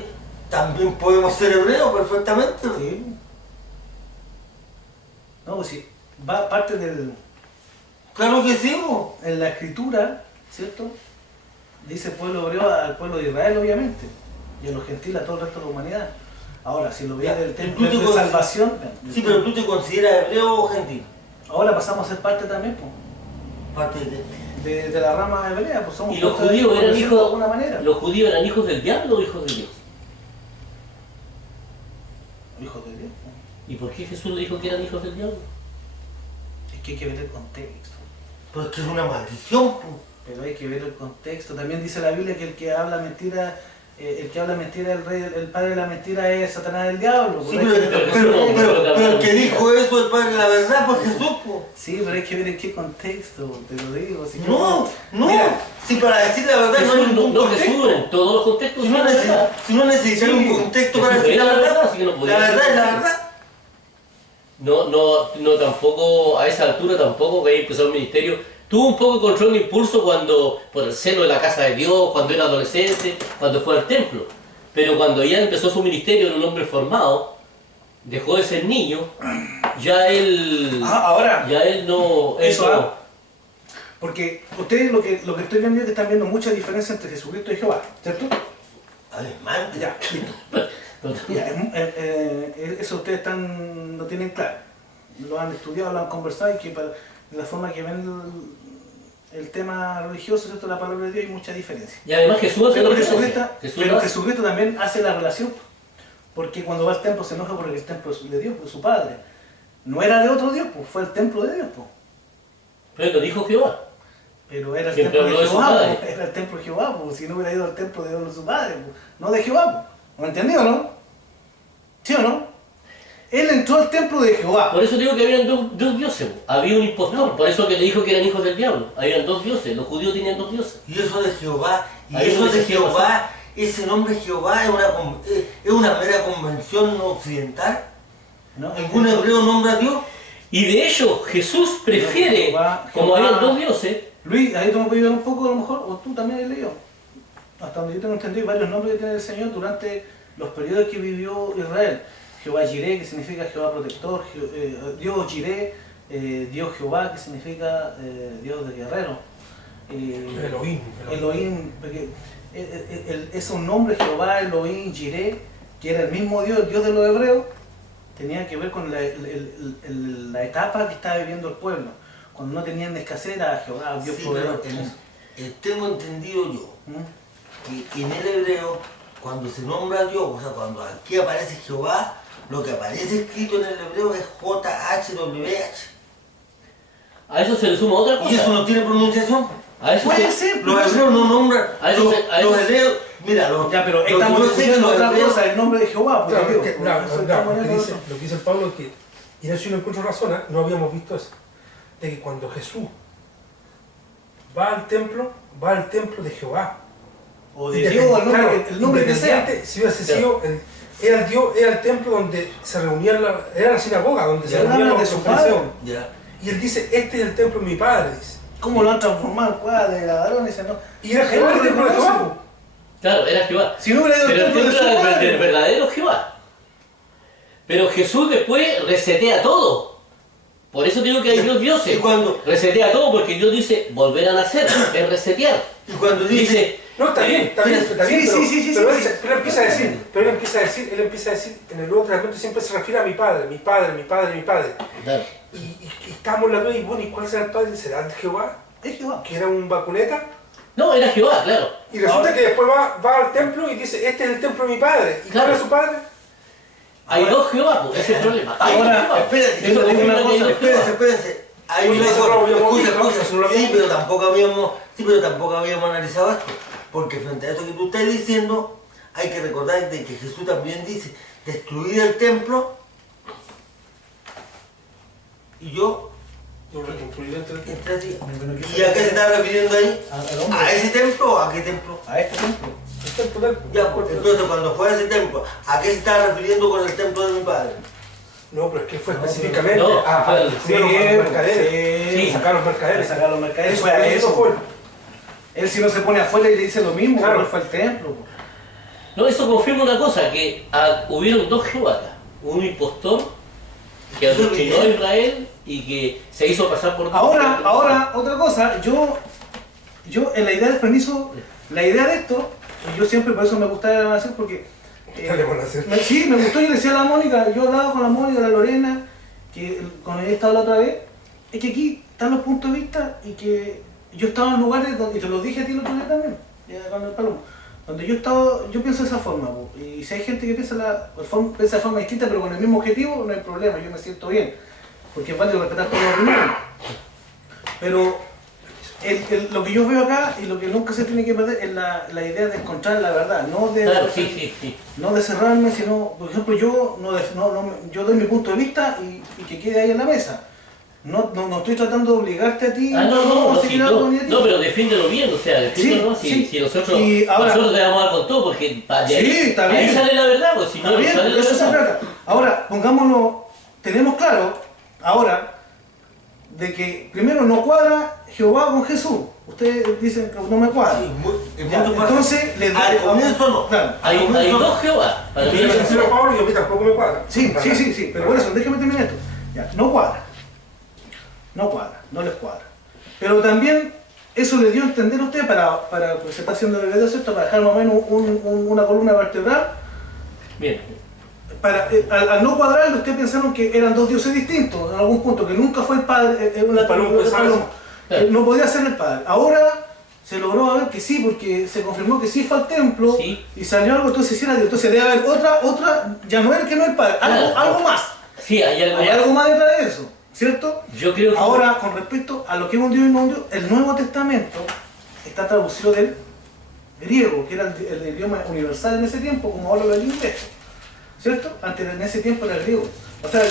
también podemos ser hebreos perfectamente. Sí. No, pues sí, va parte del... Claro que sí, po. En la escritura, ¿cierto? Dice pueblo hebreo al pueblo de Israel, obviamente, y a los gentiles a todo el resto de la humanidad. Ahora, si lo veis del tema de salvación... Sí, pero tú te consideras hebreo o gentil. Ahora pasamos a ser parte también, pues. Parte de la rama hebrea, pues somos... ¿Y los judíos eran hijos de alguna manera? ¿Los judíos eran hijos del diablo o hijos de Dios? Hijos de Dios. Pues. ¿Y por qué Jesús le dijo que eran hijos del diablo? Es que hay que ver el contexto. Pues es que es una maldición, po. Pero hay que ver el contexto. También dice la Biblia que el que habla mentira, el padre de la mentira es Satanás el diablo. Sí, pero el que dijo eso, el padre de la verdad, pues Jesús, po. Sí, pero hay que ver en qué contexto, te lo digo. Si No, mira, si para decir la verdad no hay ningún contexto. Jesús en todos los contextos. Si no necesitas un contexto para decir la verdad, la verdad es la verdad. No, tampoco, a esa altura tampoco, que ahí empezó el ministerio. Tuvo un poco de control de impulso cuando, por el celo de la casa de Dios, cuando era adolescente, cuando fue al templo. Pero cuando ya empezó su ministerio, era un hombre formado, dejó de ser niño, ya él... Ya él no... Porque ustedes lo que estoy viendo es que están viendo mucha diferencia entre Jesucristo y Jehová, ¿cierto? Además, Ya, listo. Eso ustedes lo tienen claro. Lo han estudiado, lo han conversado y que de la forma que ven el tema religioso, ¿cierto? La palabra de Dios hay mucha diferencia. Y además Jesús hace Jesucristo también hace la relación, porque cuando va al templo se enoja porque el templo es de Dios, pues su padre. No era de otro Dios, pues fue el templo de Dios. Pues. Pero lo dijo Jehová. Pero era el Siempre templo de Jehová, pues, era el templo de Jehová, pues, si no hubiera ido al templo de Dios de su padre, pues, no de Jehová. Pues. ¿Me entendió, no? ¿Sí o no? Él entró al templo de Jehová. Por eso digo que habían dos dioses. Había un impostor, por eso que le dijo que eran hijos del diablo. Habían dos dioses, los judíos tenían dos dioses. Y eso de Jehová, ese nombre Jehová es una mera convención occidental. ¿No? ¿Ningún hebreo nombra a Dios? Y de hecho Jesús prefiere, Jehová- como había Jehová- dos dioses, Luis, ahí tú me puedes ayudar un poco a lo mejor, o tú también has leído. Hasta donde yo tengo entendido, hay varios nombres que tiene el Señor durante los periodos que vivió Israel. Jehová Jireh, que significa Jehová protector, Dios Jireh, Dios Jehová, que significa Dios de guerrero. Elohim, porque es un nombre, Jehová, Elohim, Jireh, que era el mismo Dios, el Dios de los hebreos, tenía que ver con la etapa que estaba viviendo el pueblo. Cuando no tenían escasez era Jehová, Dios Sí, proveedor. pero tengo entendido yo ¿Mm? que en el hebreo, cuando se nombra a Dios, o sea, cuando aquí aparece Jehová, lo que aparece escrito en el hebreo es JHWH. a eso se le suma otra cosa. ¿Y eso no tiene pronunciación? A eso Puede se- ser, Los hebreos no nombran. A eso Los hebreos, mira, Ya, pero lo que estamos yo sé que diciendo los otra hebreos. cosa, el nombre de Jehová. Porque Claro, digo, que, por claro, eso claro, estamos lo, que viendo dice, eso. lo que dice el Pablo es que, y en eso yo no encuentro razón, no habíamos visto eso, de que cuando Jesús va al templo de Jehová. O de Dios, el nombre que sea. independiente, si hubiese sido, era el templo donde se reunían, era la sinagoga, donde se Ya reunían hablan de los su fariseos. padre. Ya. Y él dice, este es el templo de mi padre, dice. ¿Cómo lo han transformado el cuadro de ladrones? ¿No? Y era Jehová el templo de Jehová. Claro, era Jehová. Si no hubiera ido Pero al el templo de templo su era del padre. verdadero Jehová. Pero Jesús después resetea todo. Por eso digo que hay dos dioses. Y cuando- Resetea todo porque Dios dice volver a nacer, es resetear. Y cuando dice, No, está bien, está bien, Sí, pero, sí, pero sí. él empieza a decir, en el Nuevo Testamento siempre se refiere a mi padre, mi padre, mi padre, mi padre. Claro. Y estamos en la duda, y bueno, ¿y cuál será el padre? ¿Será Jehová? Es Jehová. Que era un vacuneta. No, era Jehová, claro. Y resulta que después va al templo y dice, este es el templo de mi padre. ¿Y Claro. cuál es su padre? Hay dos Jehová, pues, ese es el problema. Hay Ahora, dos Jehová. espérate, Eso yo te digo confirma una que hay cosa, dos Jehová. espérense. Hay Oye, una eso no lo cosa, habíamos escucha, visto, escucha. eso no lo habíamos Sí, pero tampoco habíamos analizado esto. Porque frente a eso que tú estás diciendo, hay que recordar de que Jesús también dice, destruir el templo y yo Lo reconstruiré entre en 3 días. Pero ¿qué ¿Y a qué se está refiriendo ahí? Al hombre. ¿A ese templo o a qué templo? A este templo. el templo del Ya, pues, entonces cuando fue a ese templo, ¿a qué se está refiriendo con el templo de mi padre? No, pero es que fue No, específicamente no, a sí, los mercaderes. sí. Sacar los mercaderes. Sacar los mercaderes Eso fue a eso eso. fue. Él si no se pone afuera y le dice lo mismo, Claro. pero él fue al templo. No, eso confirma una cosa, que hubieron dos Jehová. Un impostor que adoctrinó a Israel y que se hizo pasar por... Ahora, otra cosa, yo en la idea del permiso, la idea de esto, y yo siempre por eso me gustaba hacer porque Dale, bueno, hacer. sí, me gustó, yo le decía a la Mónica, yo hablaba con la Mónica, la Lorena, que con ella he estado la otra vez, es que aquí están los puntos de vista y que yo he estado en lugares donde, y te lo dije a ti el otro día también, con el Palomo, donde yo pienso de esa forma, po, y si hay gente que piensa de forma distinta pero con el mismo objetivo, no hay problema, yo me siento bien, porque es válido respetar todas las opiniones. Pero lo que yo veo acá y lo que nunca se tiene que perder es la idea de encontrar la verdad, no de, Claro, sí. no de cerrarme, sino, por ejemplo, yo yo doy mi punto de vista y que quede ahí en la mesa. No estoy tratando de obligarte a ti No, seguir algo ni a ti. no, pero defiéndelo bien, o sea, defiéndelo, Sí, si nosotros, Y ahora- nosotros te vamos a dar con todo, porque de ahí, Sí, está ahí bien. sale la verdad, pues si no, Está bien, sale de la eso se verdad. trata. Ahora, pongámonos, tenemos claro, ahora, de que primero no cuadra Jehová con Jesús. Ustedes dicen que no me cuadra. Sí, en Ya, muchos casos. entonces, les Al comienzo no. Claro. Hay dos Jehová, para mí Yo es le decía a Pablo y a mí tampoco me cuadra. Sí, pero por eso, déjeme terminar esto. Ya, no cuadra, no les cuadra. Pero también eso le dio a entender a usted pues se está haciendo el video, ¿cierto? Para dejar más o menos una columna vertebral. bien. Al no cuadrarlo, ustedes pensaron que eran dos dioses distintos en algún punto, que nunca fue el padre, Palomo pensaba eso. no podía ser el padre. Ahora se logró ver que sí, porque se confirmó que sí fue al templo Sí. y salió algo, entonces sí era Dios. Entonces debe haber otra, ya no es el que no es el padre, Claro. algo más. Sí, hay algo Hay más. algo más detrás de eso, ¿cierto? Yo creo que... Ahora, con respecto a lo que es un Dios y no un Dios, el Nuevo Testamento está traducido del griego, que era el idioma universal en ese tiempo, como ahora lo es el inglés, ¿cierto? Antes, en ese tiempo era el griego. O sea,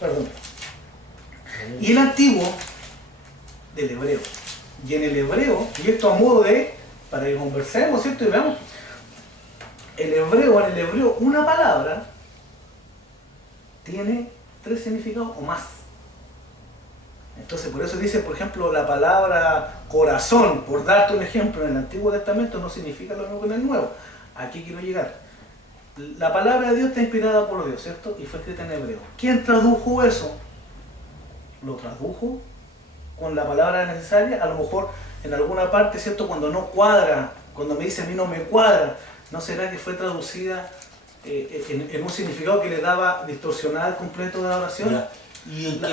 perdón. Y el antiguo del hebreo. Y en el hebreo, y esto a modo de, para que conversemos, ¿cierto? Y veamos, en el hebreo, una palabra tiene 3 significados o más. Entonces, por eso dice, por ejemplo, la palabra corazón, por darte un ejemplo, en el Antiguo Testamento no significa lo mismo que en el Nuevo. Aquí quiero llegar. La palabra de Dios está inspirada por Dios, ¿cierto? Y fue escrita en hebreo. ¿Quién tradujo eso? Lo tradujo con la palabra necesaria. A lo mejor en alguna parte, ¿cierto? Cuando no cuadra, cuando me dice a mí no me cuadra, ¿no será que fue traducida en un significado que le daba distorsionar completo de la oración? Ya.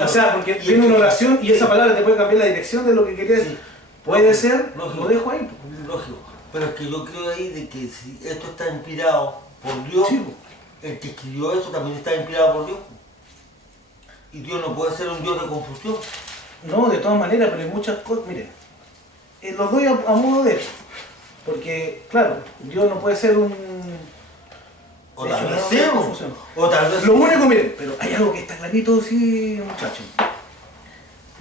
O sea, porque viene una oración y esa palabra te puede cambiar la dirección de lo que querías. Sí. Puede ser, Lógico. lo dejo ahí. Lógico. Pero es que yo creo ahí de que si esto está inspirado por Dios, Sí. el que escribió eso también está inspirado por Dios. Y Dios no puede ser un Dios de confusión. No, de todas maneras, pero hay muchas cosas. Miren, los doy a modo de hecho. Porque, claro, Dios no puede ser un. O de tal hecho, vez no, sea, no, confusión. o tal vez Lo único, miren, pero hay algo que está clarito, sí, muchachos.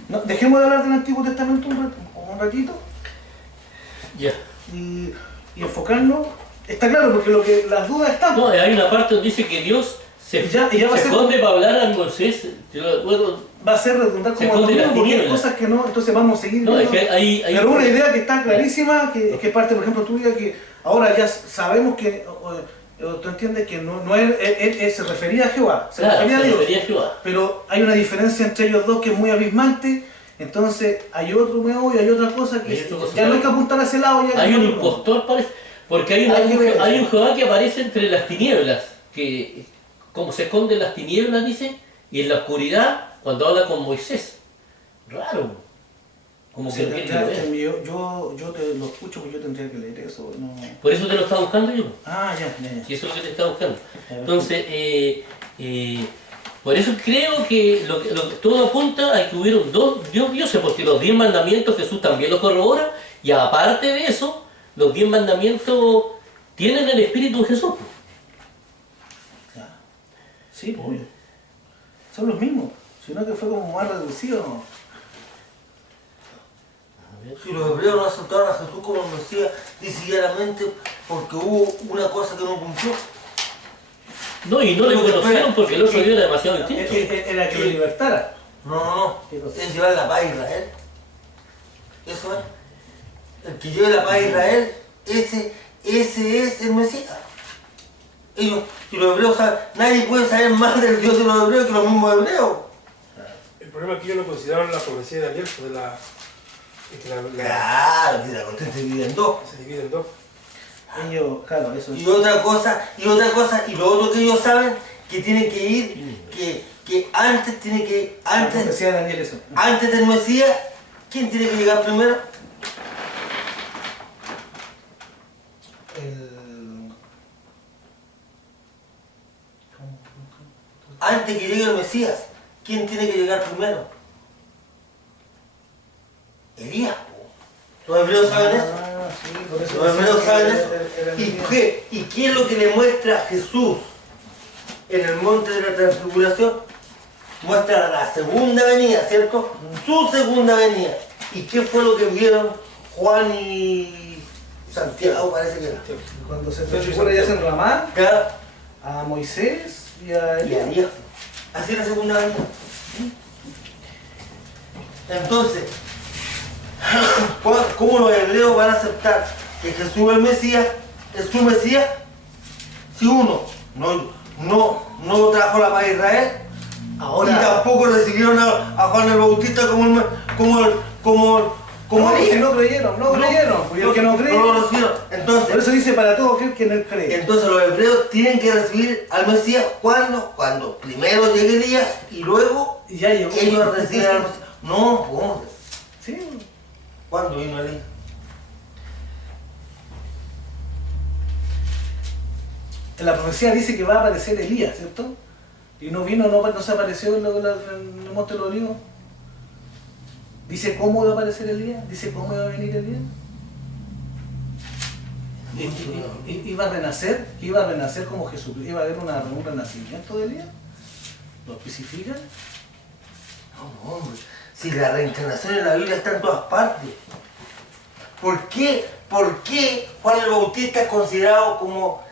No, dejemos de hablar del Antiguo Testamento un ratito Ya. y enfocarnos. Está claro, porque las dudas están. No, hay una parte donde dice que Dios se, Y ya va a se ser- esconde para hablar a Moisés. Yo lo recuerdo. Va a ser redundar Se como esconde lo las mismo, porque hay tinieblas. cosas que no, entonces vamos a seguir No, es viendo. que hay Pero una idea que está clarísima, que es parte, por ejemplo, tuya, que ahora ya sabemos que, tú entiendes que no él se refería a Jehová, se Claro, refería a se Dios, refería a Jehová. pero hay una diferencia entre ellos dos que es muy abismante, entonces hay otro meollo, hay otra cosa que Hay otra cosa. ya no hay que apuntar a ese lado. Ya Hay que un no. impostor, parece, porque hay Hay que ver eso. un Jehová que aparece entre las tinieblas, que como se esconde en las tinieblas, dice, y en la oscuridad, cuando habla con Moisés. Raro. Como Sí, que no quiere tendría- leer. yo te lo escucho, porque yo tendría que leer eso. No. Por eso te lo estaba buscando yo. Ah, ya. Y eso es lo que te estaba buscando. Ya, Entonces, por eso creo que todo apunta a que hubieron dos dioses, porque los 10 mandamientos Jesús también los corrobora, y aparte de eso, los 10 mandamientos tienen el Espíritu de Jesús. Ya. Sí, pues, obvio. Son los mismos, sino que fue como más reducido, ¿no? si los hebreos no aceptaron a Jesús como Mesías, disidieramente porque hubo una cosa que no cumplió. No, y no le Porque, conocieron espera, porque el otro Dios era demasiado Era Eh, distinto. que lo libertara. No. ¿Qué cosa? Es llevar la paz a Israel. Eso es. El que lleve la paz a Israel, ese es el Mesías. Ellos, si los hebreos saben, nadie puede saber más del Dios de los hebreos que los mismos hebreos. El problema es que ellos lo consideraron la profecía de Daniel, pues, Claro, que la cuestión se divide en dos. se divide en dos. Ellos, claro, eso es. Y otra cosa, y lo otro que ellos saben, que tiene que ir, que antes tiene que, La antes profecía de Daniel, eso. Antes del Mesías, ¿quién tiene que llegar primero? Antes que llegue el Mesías, ¿quién tiene que llegar primero? Elías. Po. Los hebreos saben eso. Ah, sí, por eso Los hebreos decían saben que eso. era el ¿Y Mesías. qué es lo que le muestra a Jesús en el monte de la transfiguración? Muestra la segunda venida, ¿cierto? Su segunda venida. ¿Y qué fue lo que vieron Juan y Santiago, parece que era? Cuando se transfigura ya en Ramá, Claro, a Moisés y a y Elías. Elías. Así es la segunda venida. Entonces, ¿cómo los hebreos van a aceptar que Jesús es el Mesías, es su Mesías, si uno no trajo la paz a Israel? Ahora, Y tampoco recibieron a Juan el Bautista como no, Elías. si no creyeron, porque el que no cree, No lo recibieron. por Entonces, eso dice para todo aquel que en él cree. entonces los hebreos tienen que recibir al Mesías cuando primero llegue Elías y luego Y ya llegó. ellos reciben al Mesías. No, ¿cómo? Sí, ¿Cuándo vino Elías? en la profecía dice que va a aparecer Elías, ¿cierto? Y no vino, no se apareció en el Monte de los Olivos. Dice cómo va a aparecer Elías, dice cómo va a venir Elías. Iba a renacer como Jesucristo, iba a haber un renacimiento de Elías. ¿Lo especifica? No, hombre. Si la reencarnación en la Biblia está en todas partes. ¿Por qué Juan el Bautista es considerado como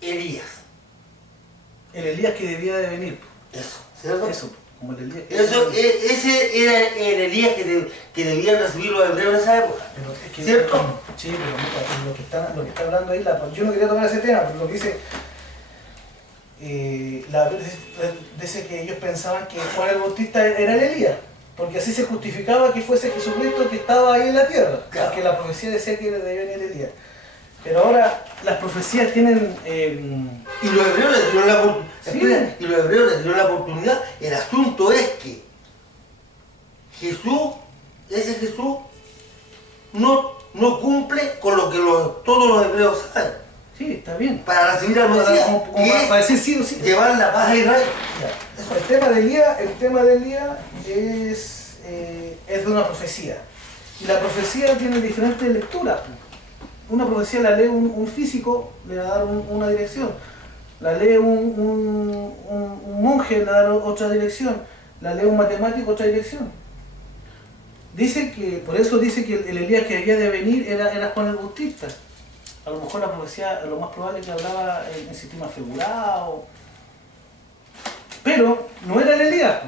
Elías? El Elías que debía de venir. Eso, ¿cierto? Eso, como el Elías que Eso, debía de venir. ese era el Elías que debían recibir los hebreos en esa época. Pero es que, ¿Cierto? Sí, pero mira, lo que está hablando ahí, yo no quería tomar ese tema, pero lo que dice, dice que ellos pensaban que Juan el Bautista era el Elías, porque así se justificaba que fuese Jesucristo que estaba ahí en la tierra, Claro. porque la profecía decía que debía venir Elías. Pero ahora las profecías tienen... Y los hebreos les dieron la oportunidad. Sí. Y los hebreos les dieron la oportunidad. El asunto es que ese Jesús, no cumple con lo que todos los hebreos saben. sí, está bien. Para recibir al Mesías, que Para decir sí o sí. es llevar la paz a Israel. Ya. El tema de Elías es de una profecía. Y la profecía tiene diferentes lecturas. Una profecía la lee un físico, le va a dar una dirección. La lee un monje, le va a dar otra dirección. La lee un matemático, otra dirección. Por eso dice que el Elías que había de venir era Juan el Bautista. A lo mejor la profecía, lo más probable es que hablaba en sistema figurado. Pero no era el Elías,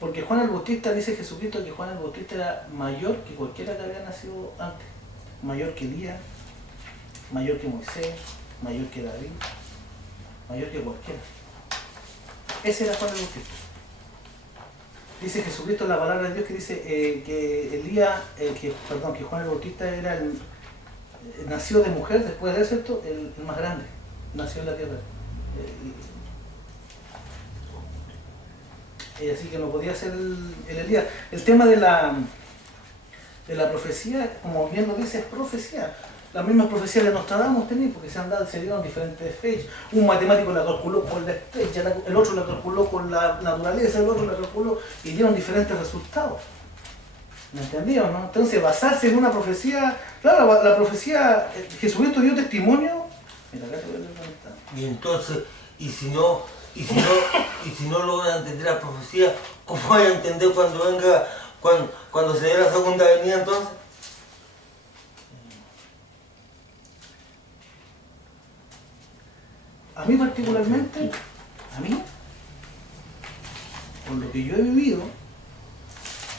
porque Juan el Bautista, dice Jesucristo que Juan el Bautista era mayor que cualquiera que había nacido antes. Mayor que Elías, mayor que Moisés, mayor que David, mayor que cualquiera. Ese era Juan el Bautista. Dice Jesucristo en la palabra de Dios que dice que Juan el Bautista nació de mujer, después de eso, el más grande, nació en la tierra. Así que no podía ser el Elías. El tema de la profecía, como bien lo dice, es profecía. Las mismas profecías de Nostradamus tenían, porque se dieron diferentes fechas. Un matemático la calculó con la estrella, el otro la calculó con la naturaleza, el otro la calculó y dieron diferentes resultados. ¿Me entendieron, no? Entonces, basarse en una profecía, claro, la profecía, Jesucristo dio testimonio. Mira, acá te voy a leer dónde está. Y entonces, y si no logran entender la profecía, ¿cómo van a entender cuando se dé la segunda venida entonces? A mí particularmente, por lo que yo he vivido,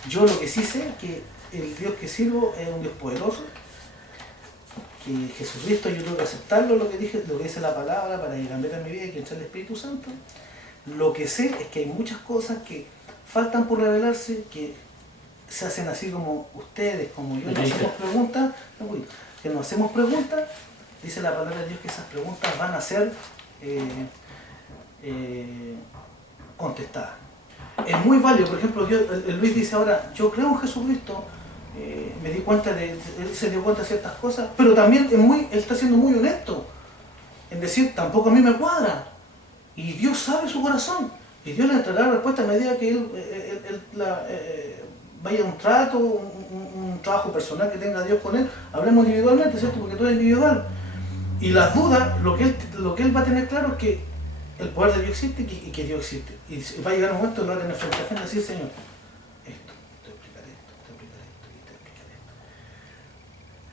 yo lo que sí sé es que el Dios que sirvo es un Dios poderoso, que Jesucristo yo tengo que aceptarlo, lo que dice la palabra para que cambiara mi vida y que entre el Espíritu Santo. Lo que sé es que hay muchas cosas que faltan por revelarse, que se hacen así como ustedes, como yo, nos hacemos preguntas, dice la palabra de Dios que esas preguntas van a ser contestadas. Es muy válido, por ejemplo, el Luis dice ahora, yo creo en Jesucristo, me di cuenta él se dio cuenta de ciertas cosas, pero también él está siendo muy honesto en decir, tampoco a mí me cuadra, y Dios sabe su corazón, y Dios le entregará la respuesta a medida que él vaya a un trato, un trabajo personal que tenga Dios con él, hablemos individualmente, ¿cierto? Porque todo es individual. Y las dudas, lo que él va a tener claro es que el poder de Dios existe y que Dios existe. Y va a llegar un momento en que lo va a tener frente a frente y decir, Señor, esto, te explicaré esto, te explicaré esto y te explicaré esto.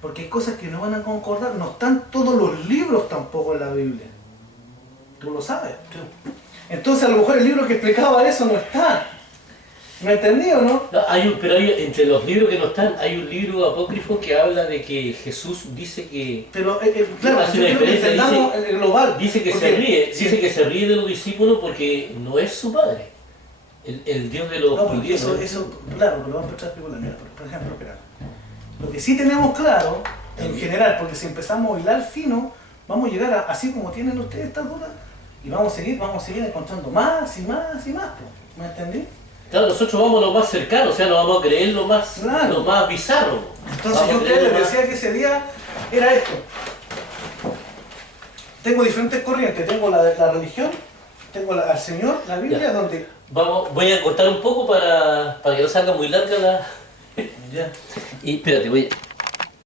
Porque hay cosas que no van a concordar, no están todos los libros tampoco en la Biblia. Tú lo sabes. Entonces a lo mejor el libro que explicaba eso no está. ¿Me entendí o no? No, pero entre los libros que no están, hay un libro apócrifo que habla de que Jesús dice que... Pero claro, hace yo una creo que diferencia, entendamos el global. Dice que Porque se ríe, si- dice que se ríe de los discípulos porque no es su padre. El Dios de los No, porque judíos. eso, claro, pero vamos a empezar a especular. Mira, por ejemplo, espera. Lo que sí tenemos claro, en general, porque si empezamos a hilar fino, vamos a llegar a, así como tienen ustedes estas dudas, y vamos a seguir encontrando más y más y más, po. ¿Me entendí? Claro, nosotros vamos a lo más cercano, o sea, no vamos a creer lo más, Claro. lo más bizarro. Entonces Vamos yo a creer les lo más- decía que ese día era esto. Tengo diferentes corrientes, tengo la religión, tengo al Señor, la Biblia, Ya. donde... Voy a cortar un poco para que no salga muy larga la... Ya. Y espérate, voy a...